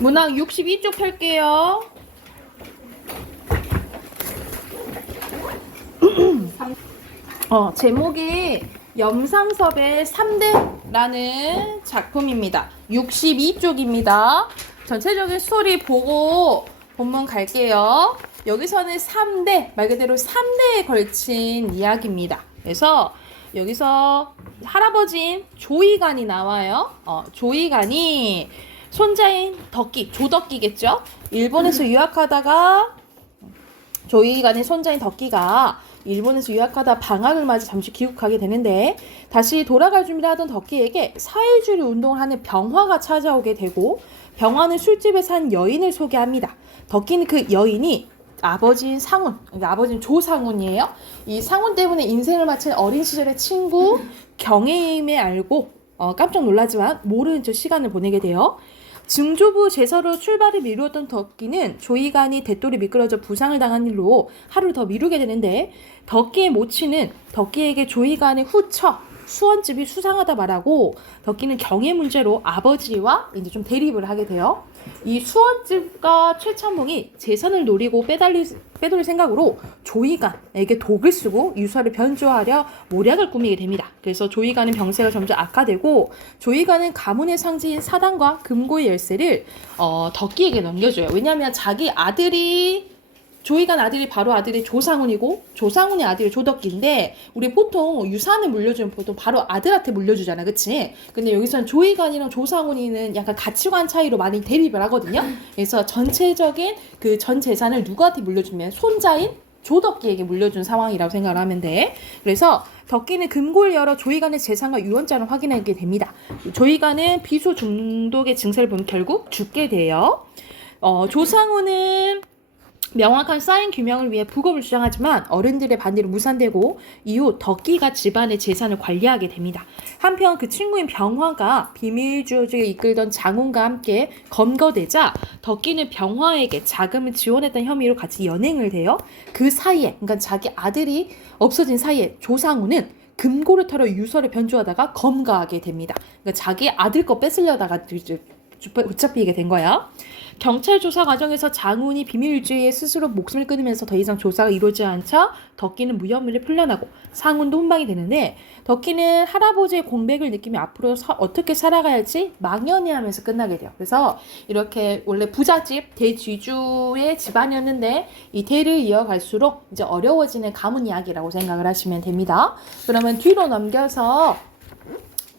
문항 62쪽 펼게요. 제목이 염상섭의 3대라는 작품입니다. 62쪽입니다. 전체적인 스토리 보고 본문 갈게요. 여기서는 3대, 말 그대로 3대에 걸친 이야기입니다. 그래서 여기서 할아버지인 조이간이 나와요. 조이간이 손자인 덕기, 조덕기겠죠? 일본에서 유학하다가 조이간의 손자인 덕기가 일본에서 유학하다 방학을 맞아 잠시 귀국하게 되는데 다시 돌아갈 준비를 하던 덕기에게 사회주의 운동을 하는 병화가 찾아오게 되고 병화는 술집에 산 여인을 소개합니다. 덕기는 그 여인이 아버지인 상훈, 그러니까 아버지는 조상훈이에요. 이 상훈 때문에 인생을 마친 어린 시절의 친구 경혜임에 알고 깜짝 놀라지만 모르는 척 시간을 보내게 돼요. 증조부 제서로 출발을 미루었던 덕기는 조이간이 대돌이 미끄러져 부상을 당한 일로 하루를 더 미루게 되는데 덕기의 모친은 덕기에게 조이간의 후처 수원집이 수상하다 말하고 덕기는 경의 문제로 아버지와 이제 좀 대립을 하게 돼요. 이 수원집과 최천봉이 재산을 노리고 빼돌릴 생각으로 조이간에게 독을 쓰고 유서를 변조하려 모략을 꾸미게 됩니다. 그래서 조이간은 병세가 점점 악화되고 조이간은 가문의 상징인 사당과 금고의 열쇠를 덕기에게 넘겨줘요. 왜냐하면 자기 아들이 조이간 아들이 바로 아들이 조상훈이고 조상훈의 아들이 조덕기인데 우리 보통 유산을 물려주면 보통 바로 아들한테 물려주잖아, 그치? 근데 여기서는 조이간이랑 조상훈이는 약간 가치관 차이로 많이 대립을 하거든요. 그래서 전체적인 그 전 재산을 누구한테 물려주면 손자인 조덕기에게 물려준 상황이라고 생각을 하면 돼. 그래서 덕기는 금고를 열어 조이간의 재산과 유언장을 확인하게 됩니다. 조이간은 비소 중독의 증세를 보면 결국 죽게 돼요. 조상훈은 명확한 사인 규명을 위해 부검을 주장하지만 어른들의 반대로 무산되고 이후 덕기가 집안의 재산을 관리하게 됩니다. 한편 그 친구인 병화가 비밀주주에 이끌던 장훈과 함께 검거되자 덕기는 병화에게 자금을 지원했던 혐의로 같이 연행을 돼요. 그 사이에, 그러니까 자기 아들이 없어진 사이에 조상우는 금고를 털어 유서를 변조하다가 검거하게 됩니다. 그러니까 자기 아들 거 뺏으려다가 붙잡히게 된 거야. 경찰 조사 과정에서 장훈이 비밀유지에 스스로 목숨을 끊으면서 더 이상 조사가 이루어지지 않자 덕기는 무혐의를 풀려나고 상훈도 훈방이 되는데 덕기는 할아버지의 공백을 느끼며 앞으로 어떻게 살아가야 할지 막연해하면서 끝나게 돼요. 그래서 이렇게 원래 부잣집 대쥐주의 집안이었는데 이 대를 이어갈수록 이제 어려워지는 가문 이야기라고 생각을 하시면 됩니다. 그러면 뒤로 넘겨서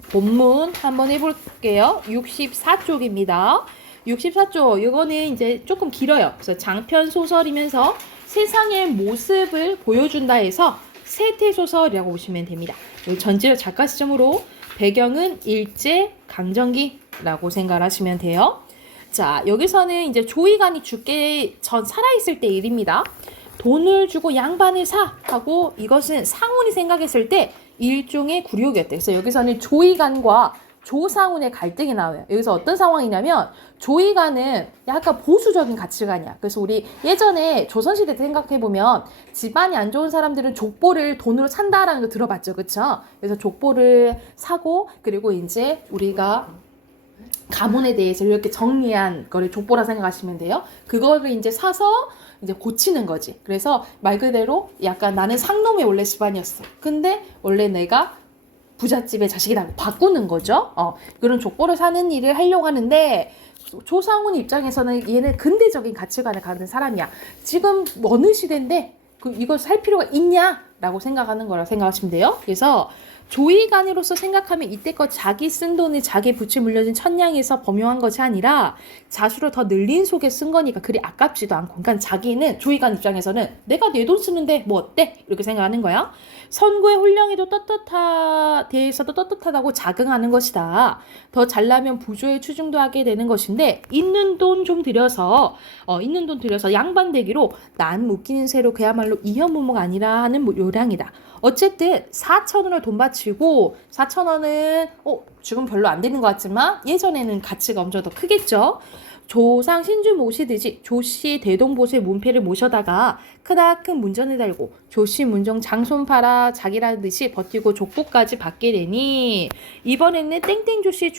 본문 한번 해볼게요. 64쪽입니다. 64쪽, 이거는 이제 조금 길어요. 그래서 장편 소설이면서 세상의 모습을 보여준다 해서 세태소설이라고 보시면 됩니다. 전지적 작가 시점으로 배경은 일제 강점기라고 생각을 하시면 돼요. 자, 여기서는 이제 조이간이 죽기 전 살아있을 때 일입니다. 돈을 주고 양반을 사! 하고 이것은 상훈이 생각했을 때 일종의 굴욕이었대. 그래서 여기서는 조이간과 조상훈의 갈등이 나와요. 여기서 어떤 상황이냐면 조이간은 약간 보수적인 가치관이야. 그래서 우리 예전에 조선시대 때 생각해보면 집안이 안 좋은 사람들은 족보를 돈으로 산다라는 거 들어봤죠. 그쵸? 그래서 족보를 사고 그리고 이제 우리가 가문에 대해서 이렇게 정리한 거를 족보라 생각하시면 돼요. 그거를 이제 사서 이제 고치는 거지. 그래서 말 그대로 약간 나는 상놈의 원래 집안이었어. 근데 원래 내가 부잣집의 자식이라고 바꾸는 거죠. 그런 족보를 사는 일을 하려고 하는데 조상훈 입장에서는 얘는 근대적인 가치관을 가진 사람이야. 지금 어느 시대인데 이걸 살 필요가 있냐라고 생각하는 거라 생각하시면 돼요. 그래서 조이간으로서 생각하면 이때껏 자기 쓴 돈을 자기 부채 물려진 천냥에서 범용한 것이 아니라 자수로 더 늘린 속에 쓴 거니까 그리 아깝지도 않고, 그러니까 자기는 조이간 입장에서는 내가 내 돈 쓰는데 뭐 어때? 이렇게 생각하는 거야. 선구의 혼령에도 대해서도 떳떳하다고 자긍하는 것이다. 더 잘나면 부조의 추중도 하게 되는 것인데 있는 돈 들여서 양반되기로 난 웃기는 새로 그야말로 이현무모가 아니라 하는 요량이다. 어쨌든 4,000원을 돈 바치고 4,000원은 지금 별로 안 되는 것 같지만 예전에는 가치가 엄청 더 크겠죠. 조상 신주 모시듯이 조씨 대동보실 문패를 모셔다가 크나큰 문전을 달고 조씨 문정 장손 팔아 자기라는 듯이 버티고 족보까지 받게 되니 이번에는 땡땡조씨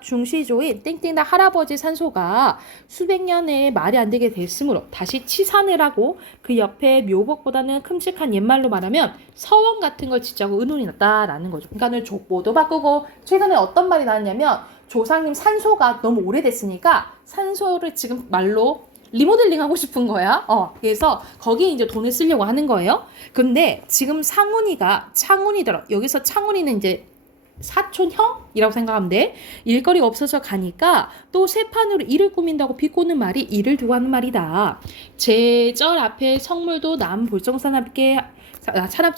중시조인 땡땡다 할아버지 산소가 수백 년에 말이 안 되게 됐으므로 다시 치산을 하고 그 옆에 묘복보다는 큼직한 옛말로 말하면 서원 같은 걸 짓자고 의논이 났다라는 거죠. 그러니까 족보도 바꾸고 최근에 어떤 말이 나왔냐면 조상님 산소가 너무 오래됐으니까 산소를 지금 말로 리모델링 하고 싶은 거야. 그래서 거기에 이제 돈을 쓰려고 하는 거예요. 근데 지금 창훈이더라. 여기서 창훈이는 이제 사촌형이라고 생각하면 돼. 일거리가 없어서 가니까 또 새 판으로 일을 꾸민다고 비꼬는 말이 일을 두고 하는 말이다. 제절 앞에 성물도 남 볼정산합지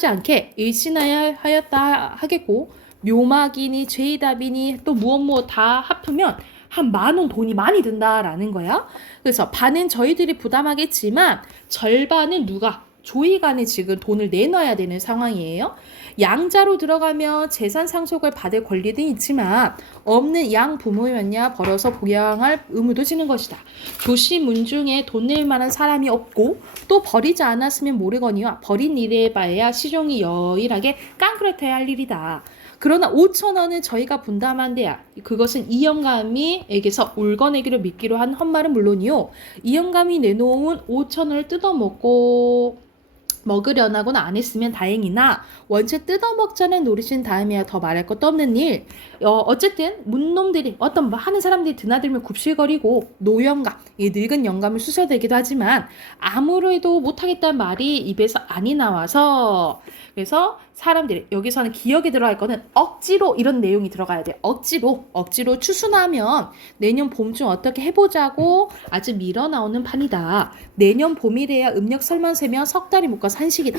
않게 일신하여 하였다 하겠고 묘막이니 죄의답이니 또 무엇 다 합하면 한 10,000원 돈이 많이 든다라는 거야. 그래서 반은 저희들이 부담하겠지만 절반은 누가? 조이간에 지금 돈을 내놔야 되는 상황이에요. 양자로 들어가면 재산 상속을 받을 권리도 있지만 없는 양 부모였냐 벌어서 보양할 의무도 지는 것이다. 조씨 문중에 돈 낼 만한 사람이 없고 또 버리지 않았으면 모르거니와 버린 일에 봐야 시종이 여일하게 깡그렇게 할 일이다. 그러나 5,000원은 저희가 분담한대야. 그것은 이영감이에게서 울거내기로 믿기로 한 헛말은 물론이요. 이영감이 내놓은 5,000원을 뜯어먹고 먹으려나고는 안 했으면 다행이나 원체 뜯어먹자는 노릇인 다음에야 더 말할 것도 없는 일. 어쨌든 문놈들이 어떤 뭐 하는 사람들이 드나들면 굽실거리고 노영감, 늙은 영감을 수설대기도 하지만 아무래도 못하겠다는 말이 입에서 안이 나와서 그래서 사람들이 여기서는 기억에 들어갈 거는 억지로 이런 내용이 들어가야 돼. 억지로 추순하면 내년 봄쯤 어떻게 해보자고 아주 밀어나오는 판이다. 내년 봄이래야 음력 설만 세면 석 달이 못 가 산식이다.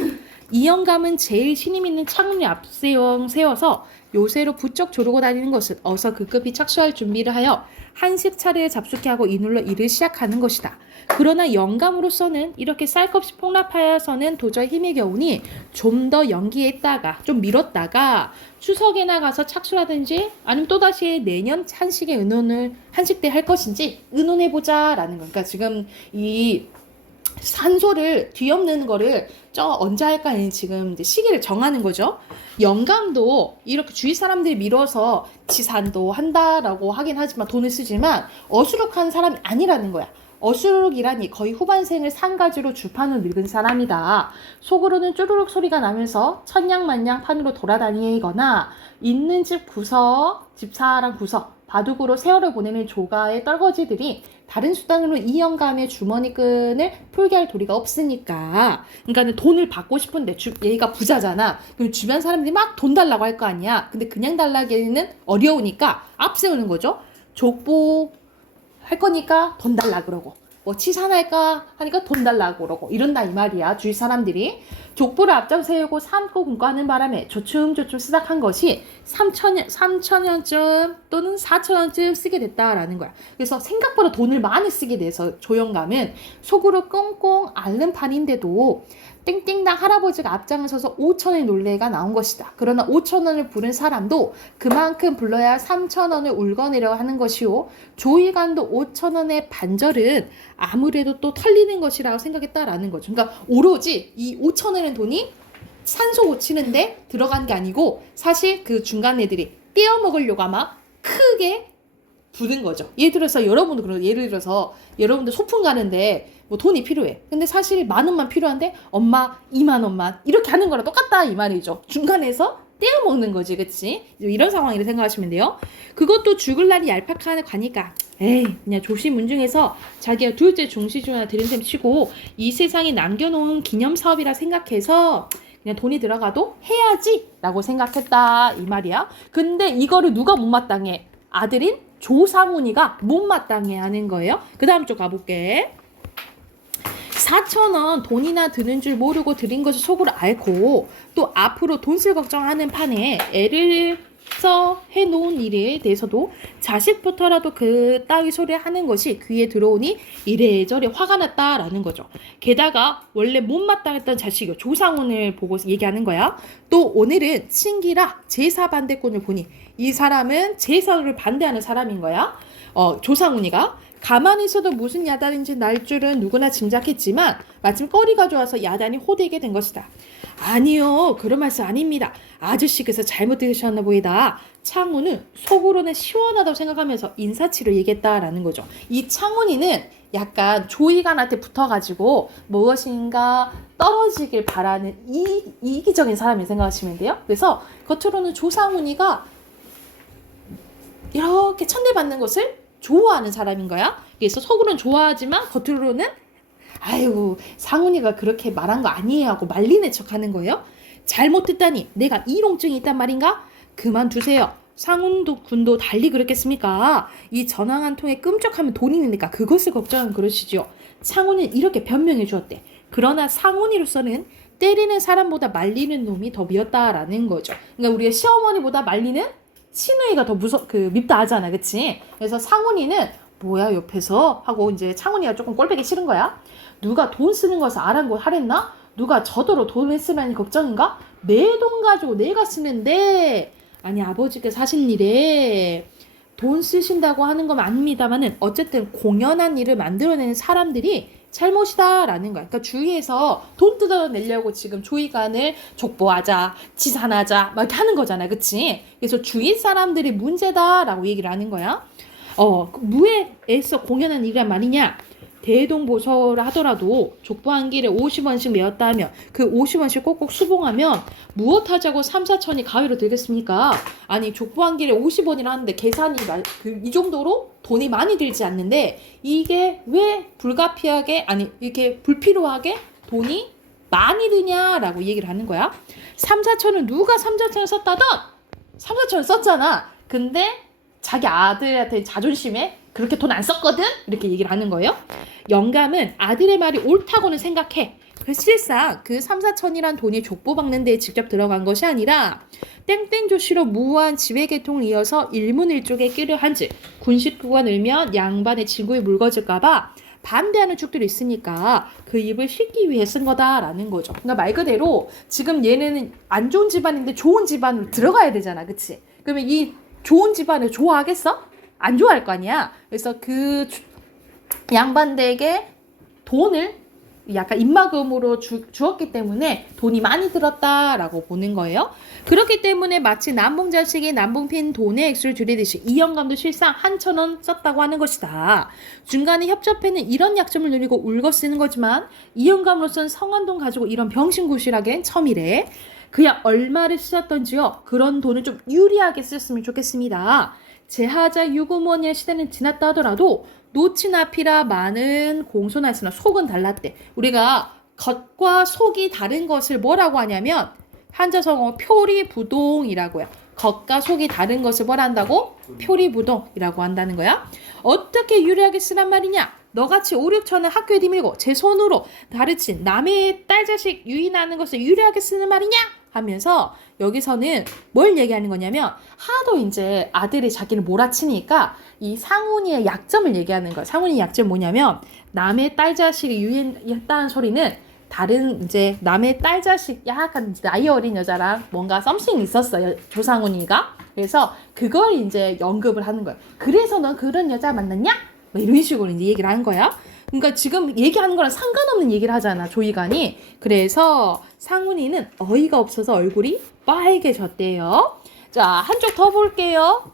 이 영감은 제일 신임 있는 창문이 앞세워서 요새로 부쩍 조르고 다니는 것을 어서 급히 착수할 준비를 하여 한식 차례에 잡수케 하고 이눌러 일을 시작하는 것이다. 그러나 영감으로서는 이렇게 쌀값이 폭락하여서는 도저히 힘이 겨우니 좀 더 연기했다가 좀 미뤘다가 추석에나 가서 착수라든지 아니면 또다시 내년 한식 때 할 것인지 의논해보자 라는 거. 그러니까 지금 이 산소를 뒤엎는 거를 언제 할까는 지금 이제 시기를 정하는 거죠. 영감도 이렇게 주위 사람들이 밀어서 지산도 한다라고 하긴 하지만 돈을 쓰지만 어수룩한 사람이 아니라는 거야. 어수룩이라니 거의 후반생을 산가지로 주판을 늙은 사람이다. 속으로는 쪼르륵 소리가 나면서 천냥만냥 판으로 돌아다니거나 있는 집 집사랑 구석, 바둑으로 세월을 보내는 조가의 떨거지들이 다른 수단으로 이 영감의 주머니 끈을 풀게 할 도리가 없으니까. 그러니까 돈을 받고 싶은데 얘가 부자잖아. 그럼 주변 사람들이 막 돈 달라고 할 거 아니야. 근데 그냥 달라기에는 어려우니까 앞세우는 거죠. 족보 할 거니까 돈 달라 그러고 뭐 치산할까 하니까 돈 달라 그러고 이런다 이 말이야. 주위 사람들이 족보를 앞장 세우고 삼고 공과하는 바람에 조춤조춤 쓰닥한 것이 3,000년쯤 또는 4,000원쯤 쓰게 됐다라는 거야. 그래서 생각보다 돈을 많이 쓰게 돼서 조영감은 속으로 꽁꽁 앓는 판인데도 땡땡당 할아버지가 앞장을 서서 5,000원의 논례가 나온 것이다. 그러나 5,000원을 부른 사람도 그만큼 불러야 3,000원을 울거내려 하는 것이요. 조이간도 5,000원의 반절은 아무래도 또 털리는 것이라고 생각했다라는 거죠. 그러니까 오로지 이 5,000원의 돈이 산소 고치는데 들어간 게 아니고 사실 그 중간 애들이 떼어먹으려고 아마 크게 부는 거죠. 예를 들어서 여러분들 소풍 가는데 뭐 돈이 필요해. 근데 사실 10,000원만 필요한데 엄마 20,000원만 이렇게 하는 거랑 똑같다 이 말이죠. 중간에서 떼어먹는 거지, 그치? 이런 상황이라 생각하시면 돼요. 그것도 죽을 날이 얄팍하게 가니까 에이 그냥 조시문중에서 자기가 둘째 중시중이나 들인 셈 치고 이 세상에 남겨놓은 기념사업이라 생각해서 그냥 돈이 들어가도 해야지 라고 생각했다 이 말이야. 근데 이거를 누가 못마땅해? 아들인 조상훈이가 못마땅해 하는 거예요. 그 다음 쪽 가볼게. 4,000원 돈이나 드는 줄 모르고 드린 것을 속으로 앓고 또 앞으로 돈 쓸 걱정하는 판에 애를 써 해놓은 일에 대해서도 자식부터라도 그 따위 소리 하는 것이 귀에 들어오니 이래저래 화가 났다라는 거죠. 게다가 원래 못마땅했던 자식이 조상훈을 보고 얘기하는 거야. 또 오늘은 친기라 제사 반대꾼을 보니 이 사람은 제사를 반대하는 사람인 거야. 조상훈이가. 가만히 있어도 무슨 야단인지 날 줄은 누구나 짐작했지만 마침 거리가 좋아서 야단이 호되게 된 것이다. 아니요, 그런 말씀 아닙니다. 아저씨께서 잘못 들으셨나 보이다. 창훈은 속으로는 시원하다고 생각하면서 인사치를 얘기했다라는 거죠. 이 창훈이는 약간 조이간한테 붙어가지고 무엇인가 떨어지길 바라는 이기적인 사람이 생각하시면 돼요. 그래서 겉으로는 조상훈이가 이렇게 천대받는 것을 좋아하는 사람인 거야. 그래서 속으로는 좋아하지만 겉으로는 아이고 상훈이가 그렇게 말한 거 아니에요 하고 말리는 척하는 거예요. 잘못했다니 내가 이롱증이 있단 말인가? 그만두세요. 상훈도 군도 달리 그렇겠습니까? 이 전황 한 통에 끔찍하면 돈이 있으니까 그것을 걱정은 그러시죠. 상훈이는 이렇게 변명해 주었대. 그러나 상훈이로서는 때리는 사람보다 말리는 놈이 더 미웠다라는 거죠. 그러니까 우리가 시어머니보다 말리는 친우이가 더 밉다 하잖아, 그치? 그래서 상훈이는 뭐야 옆에서 하고 이제 창훈이가 조금 꼴보기 싫은 거야. 누가 돈 쓰는 것을 아랑곳하랬나? 누가 저더러 돈을 쓰라니 걱정인가? 내 돈 가지고 내가 쓰는데 아니 아버지께서 하신 일에 돈 쓰신다고 하는 건 아닙니다만은 어쨌든 공연한 일을 만들어내는 사람들이 잘못이다라는 거야. 그러니까 주위에서 돈 뜯어내려고 지금 조이간을 족보하자, 치산하자 막 이렇게 하는 거잖아, 그치? 그래서 주위 사람들이 문제다라고 얘기를 하는 거야. 무에서 공연한 일이란 말이냐? 대동보서를 하더라도 족보 한 길에 50원씩 메었다 하면 그 50원씩 꼭꼭 수봉하면 무엇하자고 3, 4천이 가위로 들겠습니까? 아니 족보 한 길에 50원이라 하는데 계산이 이 정도로 돈이 많이 들지 않는데 이게 왜 불가피하게 아니 이렇게 불필요하게 돈이 많이 드냐라고 얘기를 하는 거야. 3, 4천은 누가 3, 4천을 썼다던 3, 4천을 썼잖아. 근데 자기 아들한테 자존심에 그렇게 돈 안 썼거든? 이렇게 얘기를 하는 거예요. 영감은 아들의 말이 옳다고는 생각해. 실상 그 3, 4천이란 돈이 족보 박는 데에 직접 들어간 것이 아니라 땡땡조씨로 무한 지회계통을 이어서 일문일족에 끼려 한즉 군식구가 늘면 양반의 진구에 물거질까봐 반대하는 축들이 있으니까 그 입을 씻기 위해 쓴 거다라는 거죠. 그러니까 말 그대로 지금 얘네는 안 좋은 집안인데 좋은 집안으로 들어가야 되잖아, 그치? 그러면 이 좋은 집안을 좋아하겠어? 안 좋아할 거 아니야. 그래서 그 양반들에게 돈을 약간 입막음으로 주었기 때문에 돈이 많이 들었다라고 보는 거예요. 그렇기 때문에 마치 남봉자식이 남봉핀 돈의 액수를 줄이듯이 이 영감도 실상 1,000원 썼다고 하는 것이다. 중간에 협잡해는 이런 약점을 누리고 울거 쓰는 거지만 이 영감으로서는 성한돈 가지고 이런 병신구실하기엔 처음이래. 그냥 얼마를 쓰셨던지요. 그런 돈을 좀 유리하게 쓰셨으면 좋겠습니다. 제하자 유구모니의 시대는 지났다 하더라도 노친 앞이라 많은 공소나 있으나 속은 달랐대. 우리가 겉과 속이 다른 것을 뭐라고 하냐면 한자성어 표리부동이라고 해요. 겉과 속이 다른 것을 뭐라 한다고? 표리부동이라고 한다는 거야. 어떻게 유리하게 쓰란 말이냐? 너같이 5, 6천을 학교에 디밀고 제 손으로 가르친 남의 딸 자식 유인하는 것을 유리하게 쓰는 말이냐? 하면서 여기서는 뭘 얘기하는 거냐면 하도 이제 아들이 자기를 몰아치니까 이 상훈이의 약점을 얘기하는 거예요. 상훈이의 약점이 뭐냐면 남의 딸 자식이 유인했다는 소리는 다른 이제 남의 딸 자식 약간 나이 어린 여자랑 뭔가 썸씽이 있었어요. 조상훈이가. 그래서 그걸 이제 언급을 하는 거예요. 그래서 넌 그런 여자 만났냐? 뭐 이런 식으로 이제 얘기를 하는 거야. 그러니까 지금 얘기하는 거랑 상관없는 얘기를 하잖아, 조이간이. 그래서 상훈이는 어이가 없어서 얼굴이 빨개졌대요. 자, 한쪽 더 볼게요.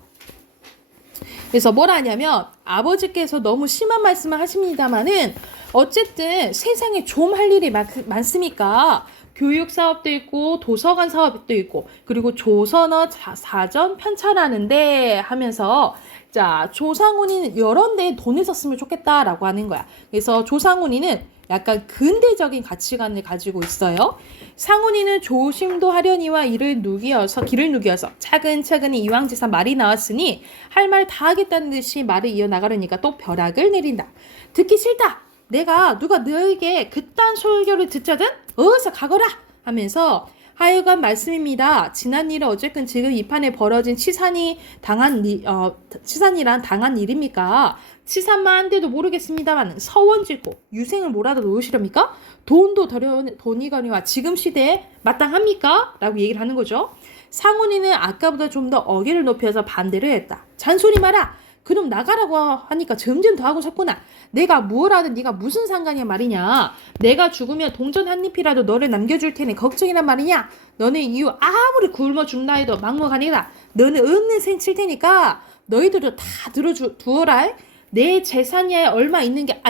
그래서 뭐라 하냐면 아버지께서 너무 심한 말씀을 하십니다만은 어쨌든 세상에 좀 할 일이 많습니까? 교육 사업도 있고 도서관 사업도 있고 그리고 조선어 사전 편찬하는데 하면서 자 조상훈이는 여러 데에 돈을 썼으면 좋겠다라고 하는 거야. 그래서 조상훈이는 약간 근대적인 가치관을 가지고 있어요. 상훈이는 조심도 하려니와 길을 누기어서 차근차근히 이왕지사 말이 나왔으니 할 말 다 하겠다는 듯이 말을 이어나가려니까 또 벼락을 내린다. 듣기 싫다. 내가 누가 너에게 그딴 설교를 듣자든 어서 가거라 하면서 하여간 말씀입니다. 지난 일은 어쨌든 지금 이 판에 벌어진 치산이란 당한 일입니까? 치산만 한 데도 모르겠습니다만 서원 짓고 유생을 몰아도 놓으시렵니까? 돈이거니와 지금 시대에 마땅합니까? 라고 얘기를 하는 거죠. 상훈이는 아까보다 좀 더 어깨를 높여서 반대를 했다. 잔소리 마라. 그럼 나가라고 하니까 점점 더 하고 싶구나. 내가 뭘 하든 네가 무슨 상관이야 말이냐. 내가 죽으면 동전 한 잎이라도 너를 남겨줄 테니 걱정이란 말이냐. 너네 이유 아무리 굶어 죽나 해도 막무가내라. 너는 없는 생 칠 테니까 너희들도 다 두어라. 내 재산이 얼마 있는 게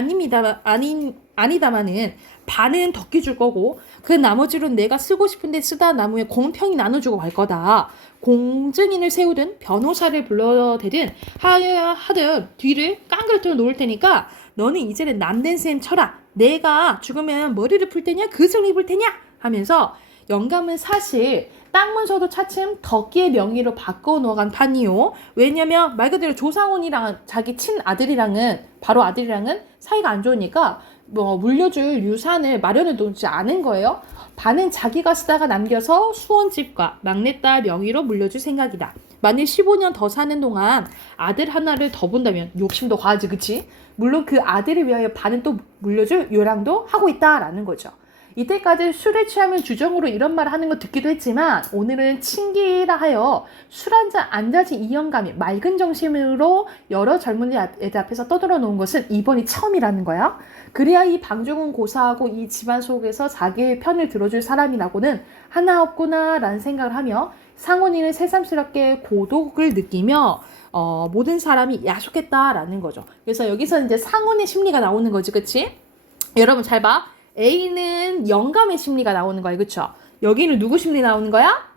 아니다마는 반은 덕기 줄 거고 그 나머지로는 내가 쓰고 싶은데 쓰다 남으면 공평히 나눠주고 갈 거다. 공증인을 세우든 변호사를 불러대든 하든 뒤를 깡그레 놓을 테니까 너는 이제는 남된 셈 쳐라. 내가 죽으면 머리를 풀 테냐 그슬 입을 테냐 하면서 영감은 사실 땅 문서도 차츰 덕기의 명의로 바꿔놓아간 판이요. 왜냐면 말 그대로 조상훈이랑 자기 친아들이랑은 바로 아들이랑은 사이가 안 좋으니까 뭐 물려줄 유산을 마련해 놓지 않은 거예요. 반은 자기가 쓰다가 남겨서 수원집과 막내딸 명의로 물려줄 생각이다. 만일 15년 더 사는 동안 아들 하나를 더 본다면 욕심도 과하지, 그치? 물론 그 아들을 위하여 반은 또 물려줄 요량도 하고 있다라는 거죠. 이때까지 술에 취하면 주정으로 이런 말을 하는 거 듣기도 했지만 오늘은 친기라 하여 술 한잔 안 자진 이 영감이 맑은 정신으로 여러 젊은이들 앞에서 떠들어 놓은 것은 이번이 처음이라는 거야. 그래야 이 방종은 고사하고 이 집안 속에서 자기의 편을 들어줄 사람이라고는 하나 없구나 라는 생각을 하며 상훈이는 새삼스럽게 고독을 느끼며 모든 사람이 야속했다라는 거죠. 그래서 여기서 이제 상훈의 심리가 나오는 거지, 그치? 여러분 잘 봐. A는 영감의 심리가 나오는 거예요. 그쵸? 여기는 누구 심리 나오는 거야?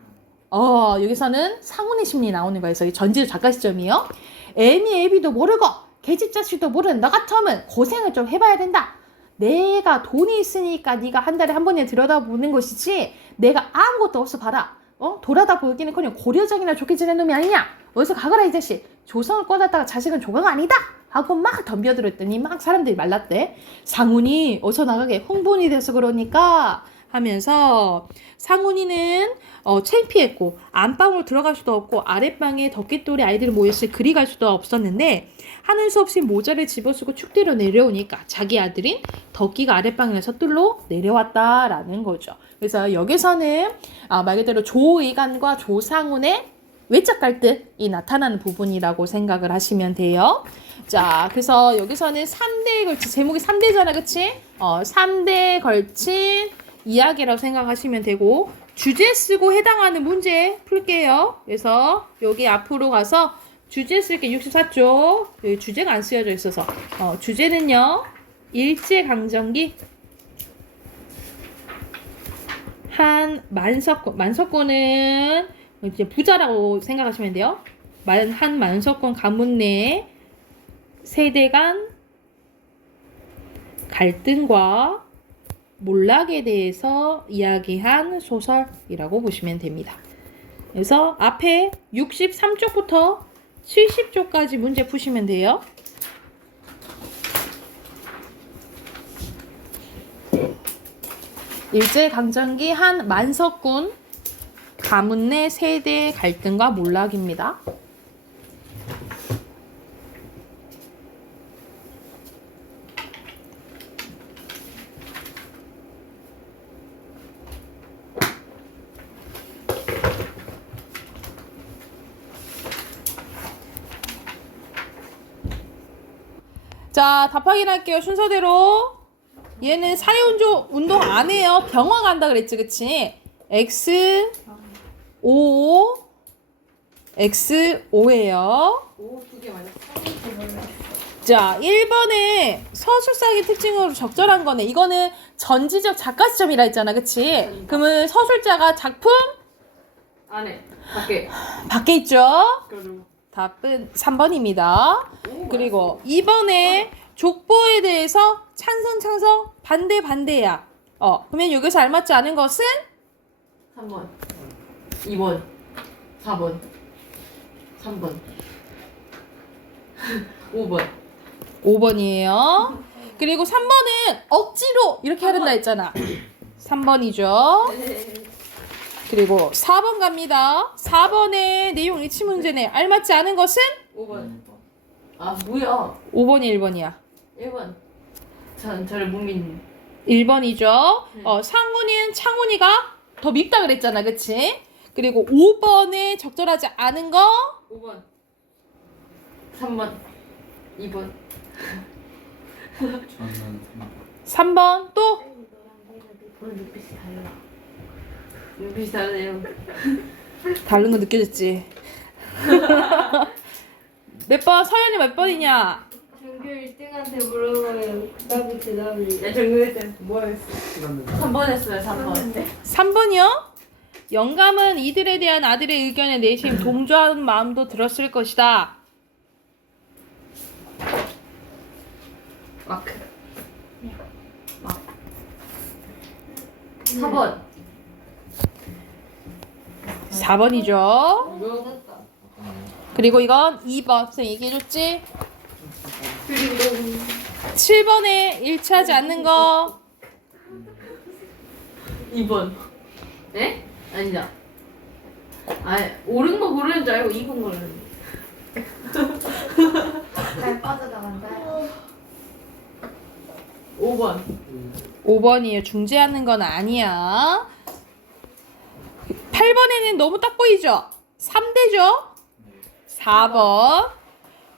여기서는 상훈의 심리 나오는 거예요. 그래서 전지적 작가 시점이요. M이 애비도 모르고 계집 자식도 모르는 너 같으면 고생을 좀 해봐야 된다. 내가 돈이 있으니까 네가 한 달에 한 번이나 들여다보는 것이지 내가 아무것도 없어 봐라. 돌아다 보기는커녕 고려정이나 좋게 지낸 놈이 아니냐. 어디서 가거라 이 자식. 조성을 꺼놨다가 자식은 조가가 아니다 하고 막 덤벼들었더니 막 사람들이 말랐대. 상훈이 어서 나가게 흥분이 돼서 그러니까 하면서 상훈이는 창피했고 안방으로 들어갈 수도 없고 아랫방에 덕깃돌이 아이들이 모였을 그리 갈 수도 없었는데 하는 수 없이 모자를 집어쓰고 축대로 내려오니까 자기 아들인 덕기가 아랫방에 서둘러 내려왔다라는 거죠. 그래서 여기서는 말 그대로 조의관과 조상훈의 외적 갈등이 나타나는 부분이라고 생각을 하시면 돼요. 자, 그래서 여기서는 3대에 걸친, 제목이 3대잖아, 그치? 3대에 걸친 이야기라고 생각하시면 되고, 주제 쓰고 해당하는 문제 풀게요. 그래서 여기 앞으로 가서 주제 쓸게 64쪽. 여기 주제가 안 쓰여져 있어서. 주제는요, 일제강점기 한 만석군은 이제 부자라고 생각하시면 돼요. 한 만석군 가문 내 세대 간 갈등과 몰락에 대해서 이야기한 소설이라고 보시면 됩니다. 그래서 앞에 63쪽부터 70쪽까지 문제 푸시면 돼요. 일제강점기 한 만석군 가문 내 세대 갈등과 몰락입니다. 자, 답 확인할게요. 순서대로. 얘는 사회운동 안 해요. 병원 간다 그랬지, 그치? X, O, X5예요. 자, 1번에 서술상의 특징으로 적절한 거네. 이거는 전지적 작가 시점이라 했잖아, 그치? 그러면 서술자가 작품? 안에, 밖에 있죠? 답은 3번입니다. 그리고 2번에 족보에 대해서 찬성, 반대야. 그러면 여기서 알맞지 않은 것은? 3번, 2번, 4번, 3번, 5번. 5번이에요. 그리고 3번은 억지로 이렇게 하된다 했잖아. 3번이죠. 그리고 4번 갑니다. 4번의 내용 일치 문제네. 알맞지 않은 것은? 5번. 아, 뭐야? 5번이 1번이야. 1번. 저를 못 믿는. 1번이죠. 상훈이는 창훈이가 더 밉다 그랬잖아, 그치? 그리고 5번에 적절하지 않은 거 5번 3번 2번 저는 3번 또 오늘 눈빛이 달라. 눈빛이 다르네요. 다른 거 느껴졌지. 몇 번? 서연이 몇 번이냐? 전교 1등한테 물어봐요. 그다음에 대답을. 야 정근이 때뭐 했어? 3번 했어요 3번. 3번이요? 영감은 이들에 대한 아들의 의견에 내심 동조하는 마음도 들었을 것이다. 마크. 4번. 4번이죠. 이거 그리고 이건 2번. 선생님 얘기해줬지? 그리고 7번에 일치하지 않는 거 2번. 에? 아니다. 아 옳은 거 고르는 줄 알고 2번 고르는. 잘 빠져나간다. 5번. 5번이에요. 중재하는 건 아니야. 8번에는 너무 딱 보이죠? 3대죠? 4번.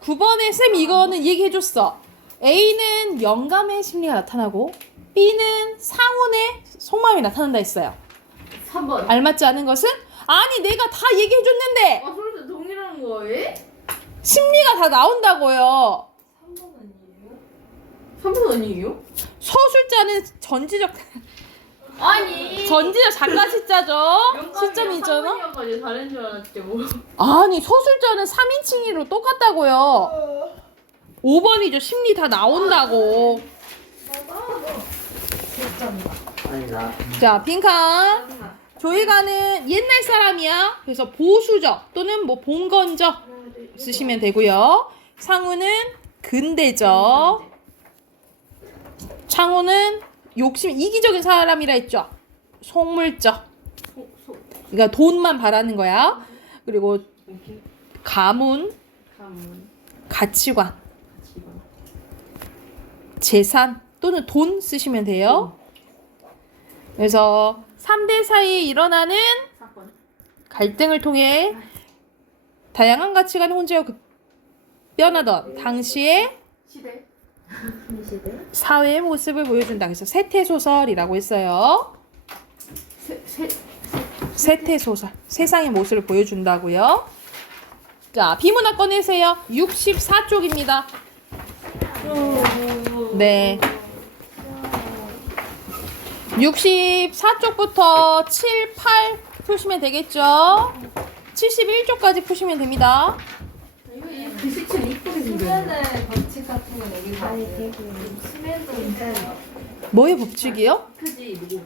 9번에 쌤 이거는 얘기해줬어. A는 영감의 심리가 나타나고 B는 상훈의 속마음이 나타난다 했어요. 3번. 알맞지 않은 것은? 아니 내가 다 얘기해줬는데 아 소리도 동일한 거에? 심리가 다 나온다고요. 3번 아니에요? 서술자는 전지적 아니. 작가 시자죠. 시점이잖아. 3번이어가지고 다른 줄 알았죠. 아니 서술자는 3인칭으로 똑같다고요. 5번이죠. 심리 다 나온다고. 아니다. 자 빈칸. 조이가는 옛날 사람이야. 그래서 보수적 또는 뭐 봉건적 쓰시면 되고요. 상우는 근대적. 창호는 욕심 이기적인 사람이라 했죠. 속물적. 그러니까 돈만 바라는 거야. 그리고 가문, 가치관, 재산 또는 돈 쓰시면 돼요. 그래서 3대 사이에 일어나는 사건. 갈등을 통해 다양한 가치관이 혼재하여 변하던 당시의 시대. 사회의 모습을 보여준다. 그래서 세태소설이라고 했어요. 세태소설. 세상의 모습을 보여준다고요. 자, 비문학 꺼내세요. 64쪽입니다. 네. 64쪽부터 7, 8 푸시면 되겠죠? 71쪽까지 푸시면 됩니다. 글씨체 이쁘게 생겼네. 수면의 법칙 같은 건 여기 많이 되고 수면도 괜찮아요. 뭐의 법칙이요? 크지 누구?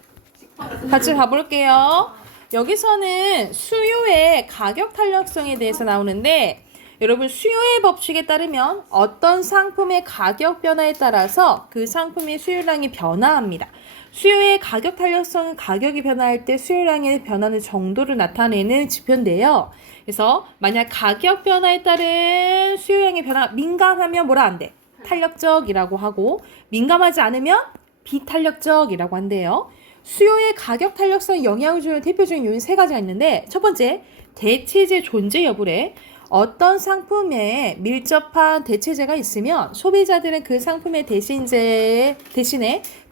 같이 가볼게요. 여기서는 수요의 가격 탄력성에 대해서 나오는데 여러분 수요의 법칙에 따르면 어떤 상품의 가격 변화에 따라서 그 상품의 수요량이 변화합니다. 수요의 가격 탄력성은 가격이 변화할 때 수요량의 변하는 정도를 나타내는 지표인데요. 그래서 만약 가격 변화에 따른 수요량의 변화 민감하면 뭐라 한대? 탄력적이라고 하고 민감하지 않으면 비탄력적이라고 한대요. 수요의 가격 탄력성에 영향을 주는 대표적인 요인 세 가지가 있는데 첫 번째, 대체재 존재 여부래. 어떤 상품에 밀접한 대체재가 있으면 소비자들은 그 상품의 대신에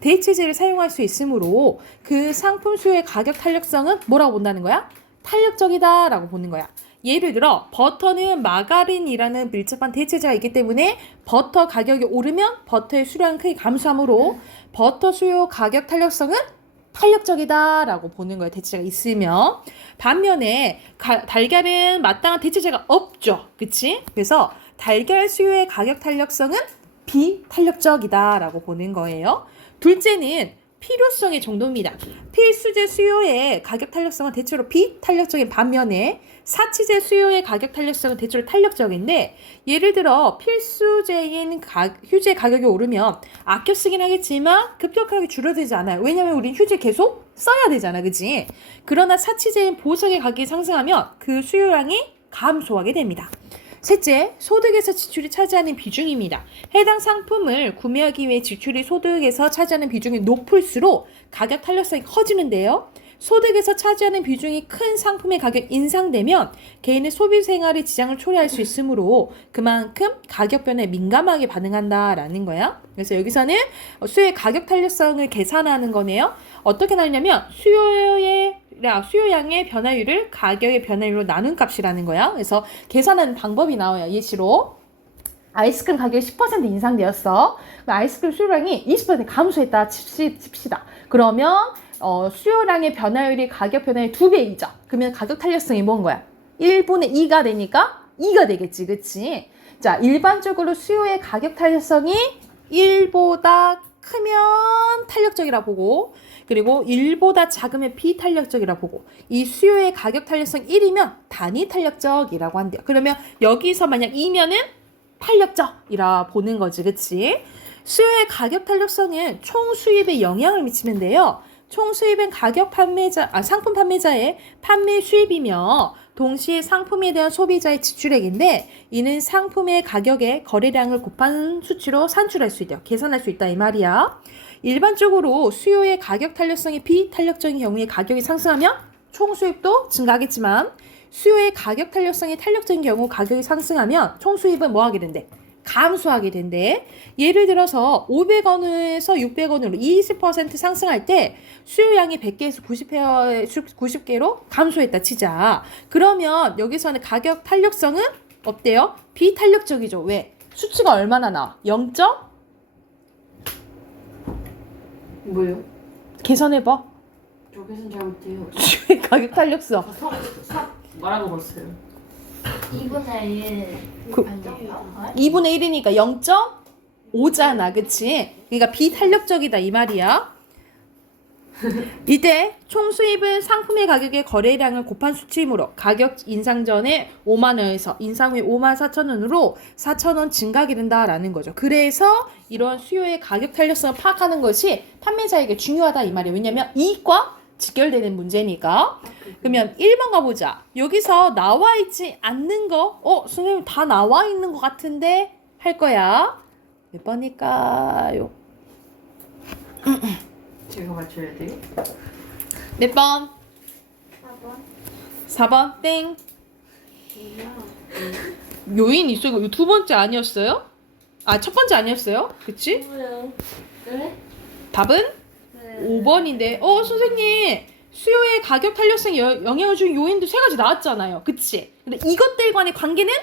대체재를 사용할 수 있으므로 그 상품 수요의 가격 탄력성은 뭐라고 본다는 거야? 탄력적이다 라고 보는 거야. 예를 들어 버터는 마가린이라는 밀접한 대체재가 있기 때문에 버터 가격이 오르면 버터의 수량은 크게 감소하므로 버터 수요 가격 탄력성은 탄력적이다 라고 보는 거예요. 대체재가 있으면. 반면에 달걀은 마땅한 대체재가 없죠. 그치? 그래서 달걀 수요의 가격 탄력성은 비탄력적이다 라고 보는 거예요. 둘째는 필요성의 정도입니다. 필수재 수요의 가격 탄력성은 대체로 비탄력적인 반면에 사치재 수요의 가격 탄력성은 대체로 탄력적인데 예를 들어 필수재인 휴재 가격이 오르면 아껴 쓰긴 하겠지만 급격하게 줄어들지 않아요. 왜냐면 우린 휴재 계속 써야 되잖아. 그치? 그러나 사치재인 보석의 가격이 상승하면 그 수요량이 감소하게 됩니다. 셋째, 소득에서 지출이 차지하는 비중입니다. 해당 상품을 구매하기 위해 지출이 소득에서 차지하는 비중이 높을수록 가격 탄력성이 커지는데요. 소득에서 차지하는 비중이 큰 상품의 가격 인상되면 개인의 소비 생활에 지장을 초래할 수 있으므로 그만큼 가격 변화에 민감하게 반응한다라는 거야. 그래서 여기서는 수요의 가격 탄력성을 계산하는 거네요. 어떻게 나누냐면 수요량의 변화율을 가격의 변화율로 나눈 값이라는 거야. 그래서 계산하는 방법이 나와요. 예시로 아이스크림 가격이 10% 인상되었어. 아이스크림 수요량이 20% 감소했다 칩시다. 그러면 수요량의 변화율이 가격 변화율 2배이죠. 그러면 가격 탄력성이 뭔 거야? 1분의 2가 되니까 2가 되겠지. 그치? 자, 일반적으로 수요의 가격 탄력성이 1보다 크면 탄력적이라 보고 그리고 1보다 작으면 비탄력적이라 보고 이 수요의 가격 탄력성 1이면 단위 탄력적이라고 한대요. 그러면 여기서 만약 2면은 탄력적이라 보는 거지. 그치? 수요의 가격 탄력성은 총 수입에 영향을 미치는데요. 총 수입은 상품 판매자의 판매 수입이며 동시에 상품에 대한 소비자의 지출액인데 이는 상품의 가격의 거래량을 곱한 수치로 산출할 수 있다. 계산할 수 있다 이 말이야. 일반적으로 수요의 가격 탄력성이 비탄력적인 경우에 가격이 상승하면 총 수입도 증가하겠지만 수요의 가격 탄력성이 탄력적인 경우 가격이 상승하면 총 수입은 뭐 하게 된대? 감소하게 된대. 예를 들어서 500원에서 600원으로 20% 상승할 때 수요량이 100개에서 90개로 감소했다 치자. 그러면 여기서는 가격 탄력성은 어때요? 비탄력적이죠. 왜? 수치가 얼마나 나와? 0. 뭐예요? 계산해봐. 저 계산 잘 못해요. 수요의 가격 탄력성. 말하고 봤어요. 2분의 1 그- 아니에요? 2분의 1이니까 0.5잖아. 그치? 그러니까 비탄력적이다 이 말이야. 이때 총 수입은 상품의 가격의 거래량을 곱한 수치이므로 가격 인상 전에 5만 원에서 인상 후에 5만 4천 원으로 4천 원 증가하게 된다라는 거죠. 그래서 이런 수요의 가격 탄력성을 파악하는 것이 판매자에게 중요하다 이 말이에요. 왜냐면 이익과 직결되는 문제니까. 그러면 1번 가보자. 여기서 나와 있지 않는 거 선생님 다 나와 있는 것 같은데 할 거야. 몇 번일까요? 제가 맞춰야 돼요? 몇 번? 4번 4번 땡. 요인 있어. 이거 두 번째 아니었어요? 아, 첫 번째 아니었어요? 그치? 뭐야? 네? 답은 5번인데 선생님 수요의 가격 탄력성에 영향을 준 요인도 세 가지 나왔잖아요. 그치? 근데 이것들과의 관계는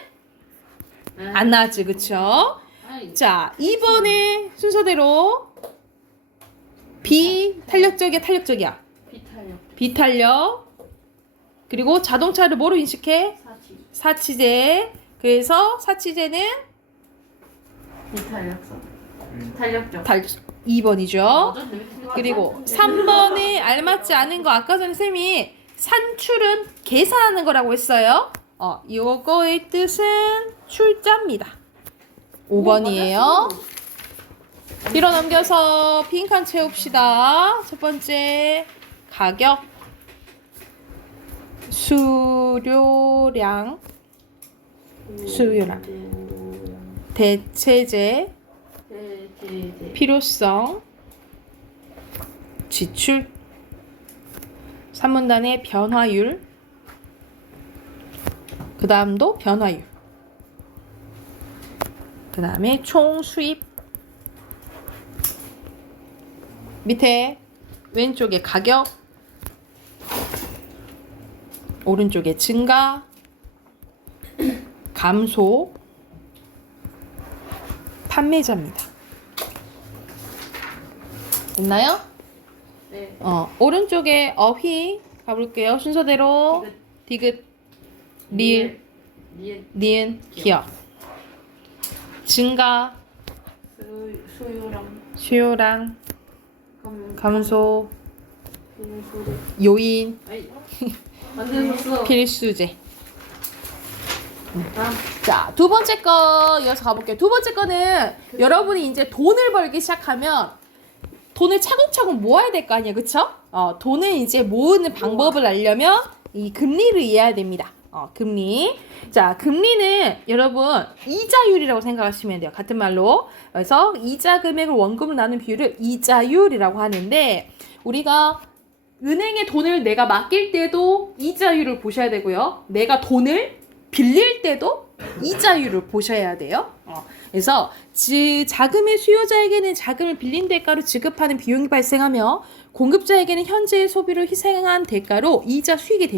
안 나왔지. 그쵸? 아니, 자, 2번의 순서대로 비탄력적이야, 탄력적이야? 비탄력. 비탄력. 그리고 자동차를 뭐로 인식해? 사치제. 그래서 사치제는 비탄력성. 탄력적. 2번이죠. 그리고 3번에 알맞지 않은 거 아까 전에 쌤이 산출은 계산하는 거라고 했어요. 요거의 뜻은 출자입니다. 5번이에요. 뒤로 넘겨서 빈칸 채웁시다. 첫 번째 가격 수요량 대체제 필요성 지출 3문단의 변화율 그 다음도 변화율 그 다음에 총 수입 밑에 왼쪽에 가격 오른쪽에 증가 감소 판매자입니다. 됐나요? 네. 오른쪽에 어휘 가볼게요. 순서대로 디귿, 리을, 니은, 기억. 증가, 수요량, 감소, 요인, 만들었어. 필수제. 자, 두 번째 거 이어서 가볼게요. 두 번째 거는 여러분이 이제 돈을 벌기 시작하면 돈을 차곡차곡 모아야 될 거 아니에요. 그쵸? 돈을 이제 모으는 방법을 알려면 이 금리를 이해해야 됩니다. 금리. 자, 금리는 여러분 이자율이라고 생각하시면 돼요. 같은 말로. 그래서 이자 금액을 원금으로 나눈 비율을 이자율이라고 하는데 우리가 은행에 돈을 내가 맡길 때도 이자율을 보셔야 되고요. 내가 돈을 빌릴 때도 이자율을 보셔야 돼요. 그래서 자금의 수요자에게는 자금을 빌린 대가로 지급하는 비용이 발생하며 공급자에게는 현재의 소비를 희생한 대가로 이자 수익이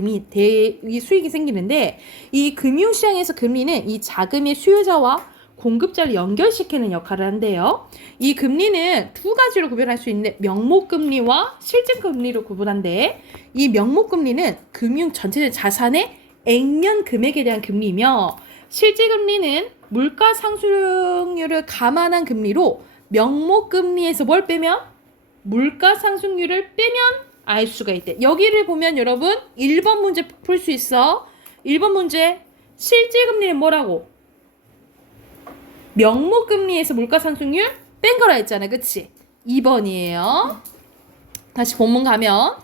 생기는데 이 금융시장에서 금리는 이 자금의 수요자와 공급자를 연결시키는 역할을 한대요. 이 금리는 두 가지로 구별할 수 있는데 명목금리와 실질금리로 구분한데 이 명목금리는 금융 전체적 자산의 액면 금액에 대한 금리이며 실질금리는 물가 상승률을 감안한 금리로 명목금리에서 뭘 빼면? 물가 상승률을 빼면 알 수가 있대. 여기를 보면 여러분 1번 문제 풀 수 있어. 1번 문제 실질금리는 뭐라고? 명목금리에서 물가상승률 뺀 거라 했잖아. 그치? 2번이에요. 다시 본문 가면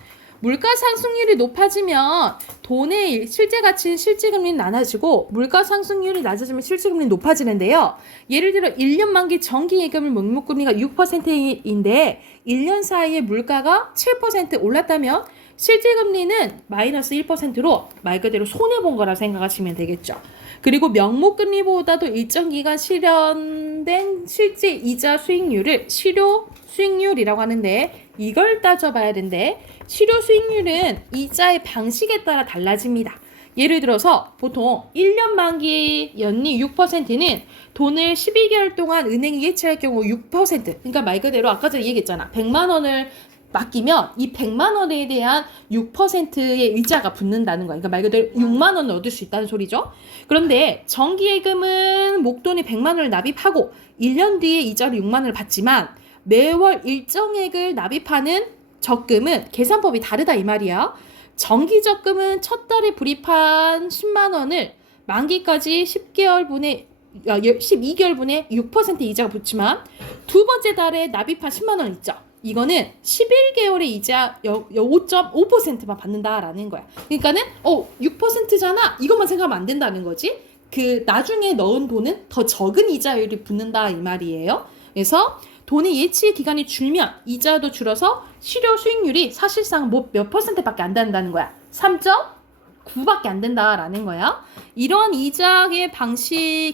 물가상승률이 높아지면 돈의 실제 가치인 실질금리는 낮아지고 물가상승률이 낮아지면 실질금리는 높아지는데요. 예를 들어 1년 만기 정기예금을 명목금리가 6%인데 1년 사이에 물가가 7% 올랐다면 실질금리는 마이너스 1%로 말 그대로 손해본 거라 생각하시면 되겠죠. 그리고 명목금리보다도 일정 기간 실현된 실제 이자 수익률을 실효 수익률이라고 하는데 이걸 따져봐야 되는데 실효 수익률은 이자의 방식에 따라 달라집니다. 예를 들어서 보통 1년 만기 연리 6%는 돈을 12개월 동안 은행에 예치할 경우 6%, 그러니까 말 그대로 아까 전에 얘기했잖아. 100만 원을 맡기면 이 100만 원에 대한 6%의 이자가 붙는다는 거야. 그러니까 말 그대로 6만 원을 얻을 수 있다는 소리죠. 그런데 정기예금은 목돈이 100만 원을 납입하고 1년 뒤에 이자로 6만 원을 받지만 매월 일정액을 납입하는 적금은 계산법이 다르다 이 말이야. 정기적금은 첫 달에 불입한 10만 원을 만기까지 12개월분에 6% 이자가 붙지만 두 번째 달에 납입한 10만 원 있죠. 이거는 11개월의 이자 5.5%만 받는다라는 거야. 그러니까는 6%잖아. 이것만 생각하면 안 된다는 거지. 그 나중에 넣은 돈은 더 적은 이자율이 붙는다 이 말이에요. 그래서 돈의 예치 기간이 줄면 이자도 줄어서 실효 수익률이 사실상 몇 %밖에 안 된다는 거야. 3.9밖에 안 된다라는 거야. 이런 이자의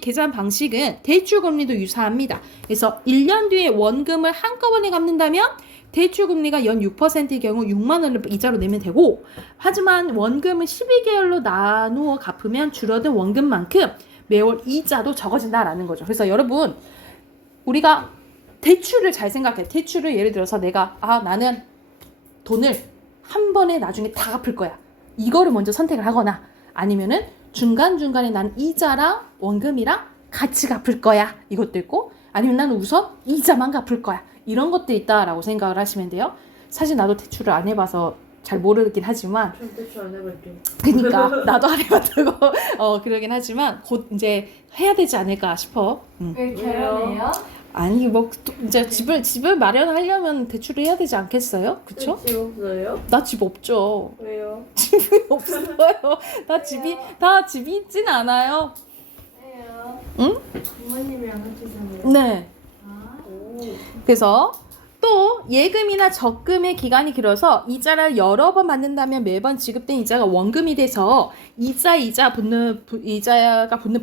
계산 방식은 대출금리도 유사합니다. 그래서 1년 뒤에 원금을 한꺼번에 갚는다면 대출금리가 연 6%의 경우 6만 원을 이자로 내면 되고 하지만 원금을 12개월로 나누어 갚으면 줄어든 원금만큼 매월 이자도 적어진다라는 거죠. 그래서 여러분 우리가 대출을 잘 생각해. 대출을 예를 들어서 내가 나는 돈을 한 번에 나중에 다 갚을 거야. 이거를 먼저 선택을 하거나 아니면은 중간중간에 난 이자랑 원금이랑 같이 갚을 거야. 이것도 있고 아니면 나는 우선 이자만 갚을 거야. 이런 것도 있다라고 생각을 하시면 돼요. 사실 나도 대출을 안 해봐서 잘 모르긴 하지만 전 대출 안 해볼게. 그니까 나도 안 해봤다고 그러긴 하지만 곧 이제 해야 되지 않을까 싶어. 왜 결혼해요? 아니 뭐 이제 집을 마련하려면 대출을 해야 되지 않겠어요? 그쵸? 집 없어요? 나 집 없죠. 왜요? 집이 없어요. 다 집이 있진 않아요. 왜요? 응? 부모님이랑 같이 사세요? 네. 아, 그래서 또 예금이나 적금의 기간이 길어서 이자를 여러 번 받는다면 매번 지급된 이자가 원금이 돼서 이자가 붙는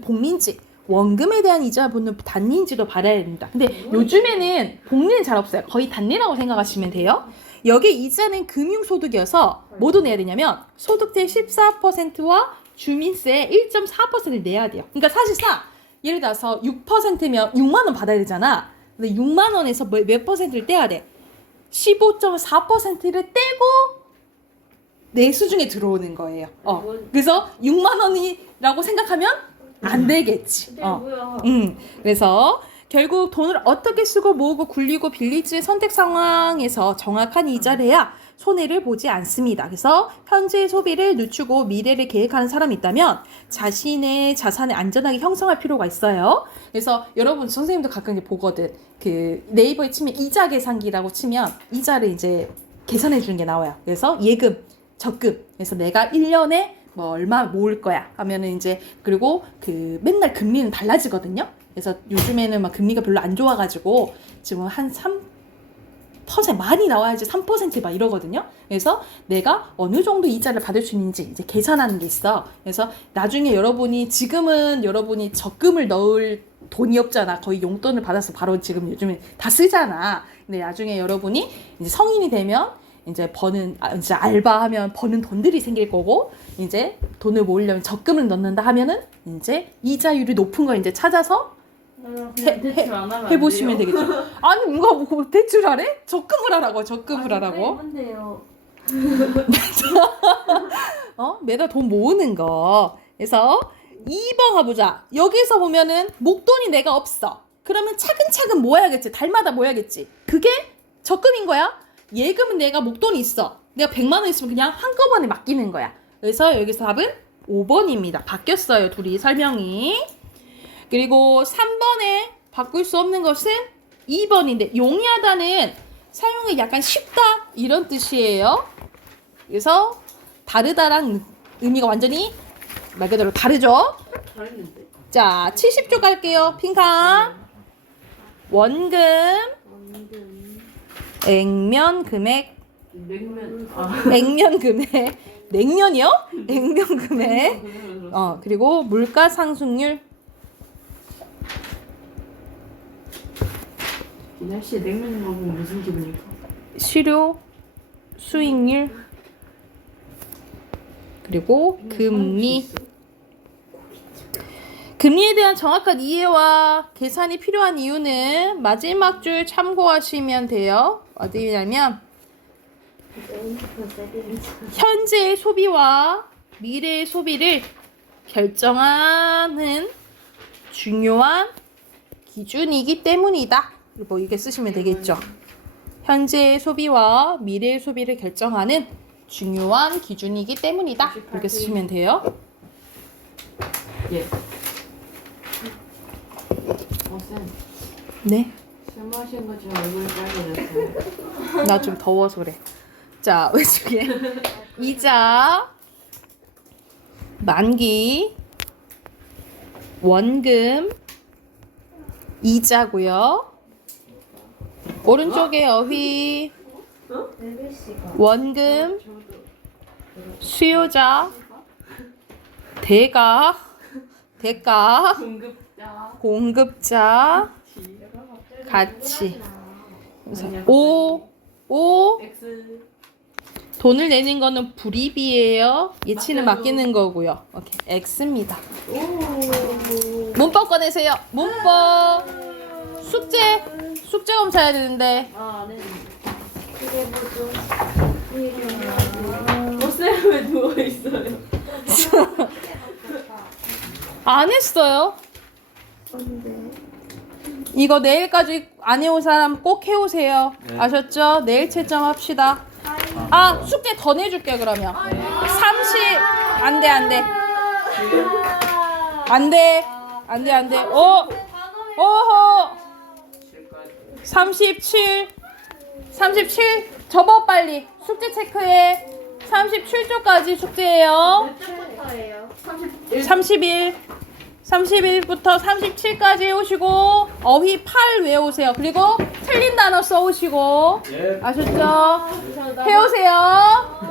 복리인지 원금에 대한 이자 붙는 단리인지도 받아야 됩니다. 근데 요즘에는 복리는 잘 없어요. 거의 단리라고 생각하시면 돼요. 여기 이자는 금융소득이어서 뭐도 내야 되냐면 소득세 14%와 주민세 1.4%를 내야 돼요. 그러니까 사실상 예를 들어서 6%면 6만 원 받아야 되잖아. 근데 6만 원에서 몇 퍼센트를 떼야 돼? 15.4%를 떼고 내 수중에 들어오는 거예요. 그래서 6만 원이라고 생각하면 안 되겠지. 뭐야? 그래서 결국 돈을 어떻게 쓰고 모으고 굴리고 빌릴지 선택 상황에서 정확한 이자를 해야 손해를 보지 않습니다. 그래서 현재의 소비를 늦추고 미래를 계획하는 사람이 있다면 자신의 자산을 안전하게 형성할 필요가 있어요. 그래서 여러분 선생님도 가끔 보거든. 그 네이버에 치면 이자 계산기라고 치면 이자를 이제 계산해 주는 게 나와요. 그래서 예금, 적금. 그래서 내가 1년에 뭐 얼마 모을 거야 하면은 이제 그리고 그 맨날 금리는 달라지거든요. 그래서 요즘에는 막 금리가 별로 안 좋아가지고 지금 한 많이 나와야지 3%막 이러거든요. 그래서 내가 어느 정도 이자를 받을 수 있는지 이제 계산하는 게 있어. 그래서 나중에 여러분이 지금은 여러분이 적금을 넣을 돈이 없잖아. 거의 용돈을 받아서 바로 지금 요즘에 다 쓰잖아. 근데 나중에 여러분이 이제 성인이 되면 이제 이제 알바하면 버는 돈들이 생길 거고, 이제 돈을 모으려면 적금을 넣는다 하면은 이제 이자율이 높은 거 이제 찾아서 대출 안 하면 해보시면 되겠죠. 아니 뭔가 뭐 대출하래? 적금을 하라고. 적금을 하라고. 뭔데요? 매달 돈 모으는 거. 그래서 2번 가보자. 여기서 보면은 목돈이 내가 없어. 그러면 차근차근 모아야겠지. 달마다 모아야겠지. 그게 적금인 거야. 예금은 내가 목돈이 있어. 내가 100만 원 있으면 그냥 한꺼번에 맡기는 거야. 그래서 여기서 답은 5번입니다. 바뀌었어요. 둘이 설명이. 그리고 3번에 바꿀 수 없는 것은 2번인데, 용이하다는 사용이 약간 쉽다 이런 뜻이에요. 그래서 다르다랑 의미가 완전히 말 그대로 다르죠. 다른데. 자, 70쪽 갈게요. 핑카. 원금, 액면 금액, 냉면. 액면 금액, 냉면이요? 액면 금액. 그리고 물가 상승률. 이 날씨에 냉면 먹으면 무슨 기분일까? 실효, 수익률, 그리고 금리. 금리에 대한 정확한 이해와 계산이 필요한 이유는 마지막 줄 참고하시면 돼요. 어디냐면 현재의 소비와 미래의 소비를 결정하는 중요한 기준이기 때문이다. 뭐 이렇게 쓰시면 되겠죠. 현재의 소비와 미래의 소비를 결정하는 중요한 기준이기 때문이다. 이렇게 쓰시면 돼요. 예. 쌤. 네. 술 마신 것처럼 얼굴이 빨개졌어요. 나 좀 더워서 그래. 자, 왼쪽에 이자, 만기, 원금, 이자고요. 오른쪽에 어휘, 원금, 수요자, 대가, 공급자. 공급자, 가치. 그래서 X. 돈을 내는 거는 불이비예요. 예치는 맡기는 거고요. 오케이, X입니다. 문법 꺼내세요. 문법. 숙제 검사해야 되는데. 아, 네. 이게 뭐죠? 쌤 왜 누워 있어요? 안 했어요. 뭔데? 이거 내일까지 안 해온 사람 꼭 해오세요. 아셨죠? 내일 채점합시다. 아, 숙제 더 내줄게 그러면. 30. 안 돼. 안 돼. 오호. 37. 접어 빨리. 숙제 체크해. 37쪽까지 숙제예요. 몇초부터예요? 31부터 37까지 해오시고 어휘 8 외우세요. 그리고 틀린 단어 써오시고. 아셨죠? 해오세요.